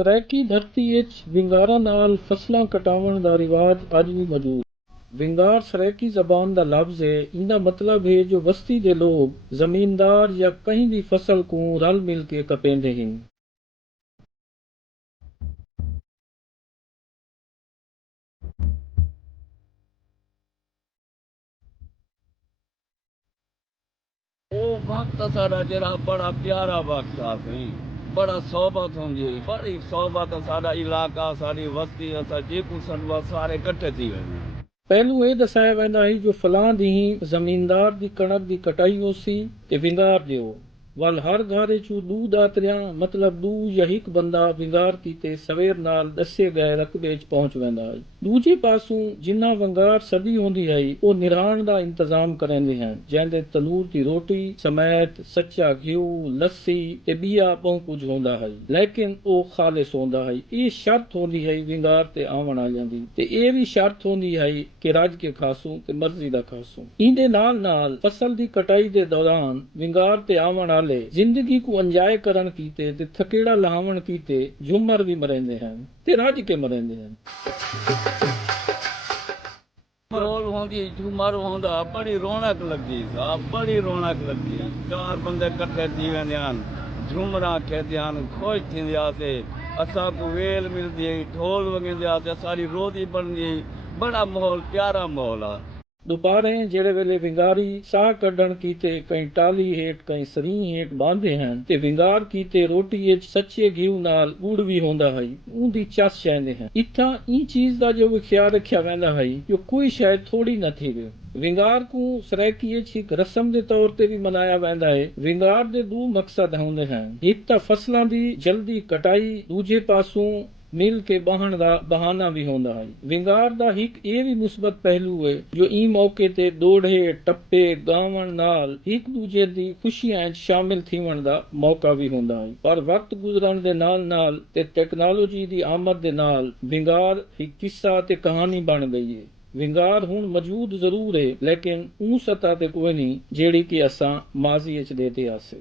ਤੈਰਾਕੀ ਧਰਤੀ ਵਿੱਚ ਵਿੰਗਾਰਾਂ ਨਾਲ ਫਸਲਾਂ ਕਟਾਉਣ ਦਾ ਰਿਵਾਜ ਅੱਜ ਵੀ ਮੌਜੂਦ। ਵਿੰਗਾਰ ਸਰਾਇਕੀ ਜ਼ਬਾਨ ਦਾ ਲਫ਼ਜ਼ है। इनका मतलब है जो बस्ती के लोग जमींदार या कहीं भी फसल को रल मिल के कपेंदे हैं। ਉਹ ਵਕਤ ਸਾਡਾ ਜਿਹੜਾ ਬੜਾ ਪਿਆਰਾ ਵਕਤ ਆ ਸੀ, ਬੜਾ ਸੋਹਬਤ ਹੁੰਦੀ, ਬੜੀ ਸੋਹਬਤ। ਸਾਡਾ ਇਲਾਕਾ, ਸਾਡੀ ਬਸਤੀ, ਅਸਾਂ ਜੇ ਕੁਛ ਸਨਵਾ ਸਾਰੇ ਇਕੱਠੇ थी वेंदे। ਪਹਿਲੂ ਇਹ ਦਸਾਇਆ ਵੈਂਦਾ ਹੈ ਜੋ ਫਲਾਂ ਦੀ ਜ਼ਮੀਨਦਾਰ ਦੀ ਕਣਕ ਦੀ ਕਟਾਈ ਹੋ ਸੀ ਤੇ ਵਿੰਗਾਰ ਦਿਓ ਵੱਲ ਹਰ ਘਰ ਚੋਂ ਦੂ ਦਾਤਰਿਆਂ ਮਤਲਬ ਦੂ ਜਾਂ ਇੱਕ ਬੰਦਾ ਵਿੰਗਾਰ ਕੀਤੇ ਸਵੇਰ ਨਾਲ ਦੱਸੇ ਗਏ ਰਕਬੇ 'ਚ ਪਹੁੰਚ ਵੈਂਦਾ ਹੈ। ਦੂਜੇ ਪਾਸੋਂ ਜਿੰਨਾ ਵੰਗਾਰ ਸਦੀ ਹੁੰਦੀ ਹੈ ਉਹ ਨਿਰਾਣ ਦਾ ਇੰਤਜ਼ਾਮ ਕਰਾਂਦੇ ਹਨ, ਜਿਹਦੇ ਤਨੂਰ ਦੀ ਰੋਟੀ ਸਮੇਤ ਸੱਚਾ ਘਿਓ, ਲੱਸੀ ਤੇ ਬੀਆ ਬਹੁਤ ਕੁਝ ਹੁੰਦਾ ਹੈ, ਲੇਕਿਨ ਉਹ ਖਾਲਿਸ ਹੁੰਦਾ ਹੈ। ਇਹ ਸ਼ਰਤ ਹੁੰਦੀ ਹੈ ਵਿੰਗਾਰ ਤੇ ਆਵਣ ਵਾਲਿਆਂ ਦੀ, ਤੇ ਇਹ ਵੀ ਸ਼ਰਤ ਹੁੰਦੀ ਹੈ ਕਿ ਰੱਜ ਕੇ ਖਾਸੂ ਤੇ ਮਰਜ਼ੀ ਦਾ ਖਾਸੂ। ਇਹਦੇ ਨਾਲ ਨਾਲ ਫਸਲ ਦੀ ਕਟਾਈ ਦੇ ਦੌਰਾਨ ਵਿੰਗਾਰ ਤੇ ਆਵਣ ਜ਼ਿੰਦਗੀ को अंजाय करन कीते ते थकेड़ा लावण कीते झूमर भी मरेंदे हैं ते रज के मरेंदे हैं। मरोल होंदी, झूमर होंदा, बड़ी रौनक लगी, बड़ी रौनक लगी। चार बंदे इकट्ठे थी वेंदे हन, झूमरा खेदे हन, खुश थींदे आसे। असां को वेल मिलदी, ढोल वगेंदे आसे, सारी रोटी बनदी। बड़ा माहौल, प्यारा माहौल आ। ਦੁਪਹਿਰੇ ਜਿਹੜੇ ਵੇਲੇ ਵਿੰਗਾਰੀ ਸਾਹ ਕੱਢਣ ਕੀਤੇ ਕਈ ਟਾਲੀ ਹੇਠ ਕਈ ਸਰੀਂ ਹੇਠ ਬਾਂਧੇ ਹਨ ਤੇ ਵਿੰਗਾਰ ਕੀਤੇ ਰੋਟੀ ਵਿੱਚ ਸੱਚੇ ਘਿਓ ਨਾਲ ਗੁੜ ਵੀ ਹੁੰਦਾ ਹੈ, ਉਹਦੀ ਚੱਸ ਕਹਿੰਦੇ ਹਨ। ਇੱਥਾਂ ਇਹ ਚੀਜ਼ ਦਾ ਜੋ ਖਿਆਲ ਰੱਖਿਆ ਵੈਂਦਾ ਹੈ ਜੋ ਕੋਈ ਸ਼ਾਇਦ ਥੋੜੀ ਨਾ ਥੀ। ਵਿੰਗਾਰ ਨੂੰ ਸਰਾਇਕੀ ਵਿੱਚ ਇੱਕ ਰਸਮ ਦੇ ਤੌਰ ਤੇ ਵੀ ਮਨਾਇਆ ਵੈਂਦਾ ਹੈ। ਵਿੰਗਾਰ ਦੇ ਦੋ ਮਕਸਦ ਹੁੰਦੇ ਹਨ, ਇੱਕ ਤਾਂ ਫਸਲਾਂ ਦੀ ਜਲਦੀ ਕਟਾਈ, ਦੂਜੇ ਪਾਸੋਂ ਮਿਲ ਕੇ ਬਾਹਣ ਦਾ ਬਹਾਨਾ ਵੀ ਹੁੰਦਾ ਹੈ। ਵਿੰਗਾਰ ਦਾ ਇੱਕ ਇਹ ਵੀ ਮੁਸਬਤ ਪਹਿਲੂ ਹੈ ਜੋ ਇਹ ਮੌਕੇ ਤੇ ਦੋੜੇ ਟੱਪੇ ਗਾਵਣ ਨਾਲ ਇੱਕ ਦੂਜੇ ਦੀ ਖੁਸ਼ੀਆਂ 'ਚ ਸ਼ਾਮਿਲ ਥੀਵਣ ਦਾ ਮੌਕਾ ਵੀ ਹੁੰਦਾ ਹੈ। ਪਰ ਵਕਤ ਗੁਜ਼ਰਨ ਦੇ ਨਾਲ ਨਾਲ ਤੇ ਟੈਕਨੋਲੋਜੀ ਦੀ ਆਮਦ ਦੇ ਨਾਲ ਵਿੰਗਾਰ ਇੱਕ ਕਿੱਸਾ ਤੇ ਕਹਾਣੀ ਬਣ ਗਈ ਹੈ। ਵਿੰਗਾਰ ਹੁਣ ਮੌਜੂਦ ਜ਼ਰੂਰ ਹੈ, ਲੇਕਿਨ ਉਹ ਸਤ੍ਹਾ ਤੇ ਕੋਈ ਨਹੀਂ ਜਿਹੜੀ ਕਿ ਅਸਾਂ ਮਾਜ਼ੀ 'ਚ ਦੇਤੇ ਆਸੇ।